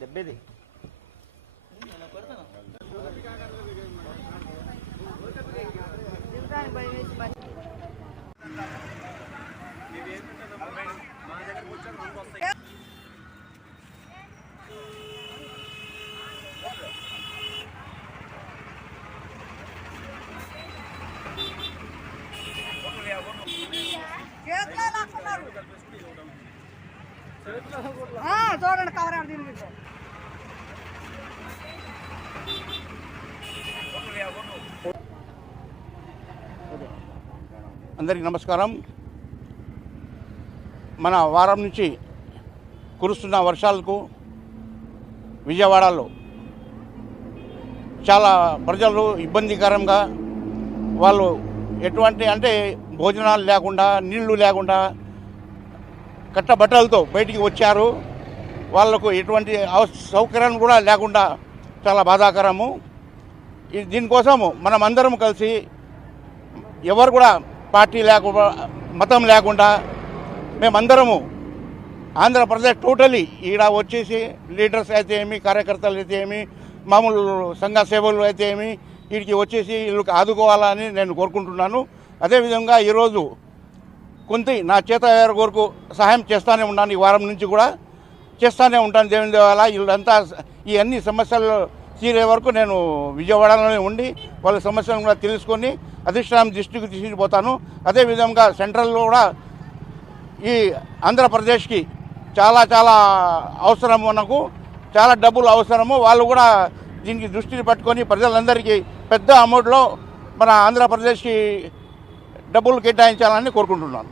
డెబ్బేది దిగడానికి భయం వేసి మరి చేతిలో లాక్కున్నారు. ఆ, చూడండి కవర్ ఆడ దీనికి అందరికీ నమస్కారం. మన వారం నుంచి కురుస్తున్న వర్షాలకు విజయవాడలో చాలా ప్రజలు ఇబ్బందికరంగా వాళ్ళు ఎటువంటి అంటే భోజనాలు లేకుండా నీళ్ళు లేకుండా కట్టబట్టలతో బయటికి వచ్చారు. వాళ్ళకు ఎటువంటి అవ- సౌకర్యం కూడా లేకుండా చాలా బాధాకరము. దీనికోసము మనం అందరం కలిసి ఎవరు కూడా పార్టీ లేకుండా మతం లేకుండా మేమందరము ఆంధ్రప్రదేశ్ టోటలీ ఈడ వచ్చేసి లీడర్స్ అయితే ఏమి కార్యకర్తలు అయితే ఏమి మామూలు సంఘ సేవలు అయితే ఏమి వీడికి వచ్చేసి వీళ్ళకి ఆదుకోవాలని నేను కోరుకుంటున్నాను. అదేవిధంగా ఈరోజు కొంత నా చేత అయ్యారు వరకు సహాయం చేస్తూనే ఉన్నాను ఈ వారం నుంచి కూడా. చేస్తూనే ఉంటాను దేవుని దేవాల వీళ్ళంతా ఈ అన్ని సమస్యలు తీరే వరకు నేను విజయవాడలోనే ఉండి వాళ్ళ సమస్యలను కూడా తెలుసుకొని అధిష్టానం దృష్టికి తీసుకుపోతాను అదేవిధంగా సెంట్రల్లో కూడా ఈ ఆంధ్రప్రదేశ్కి చాలా చాలా అవసరం మనకు చాలా డబ్బులు అవసరము. వాళ్ళు కూడా దీనికి దృష్టిని పట్టుకొని ప్రజలందరికీ పెద్ద అమౌంట్లో మన ఆంధ్రప్రదేశ్కి డబ్బులు కేటాయించాలని కోరుకుంటున్నాను.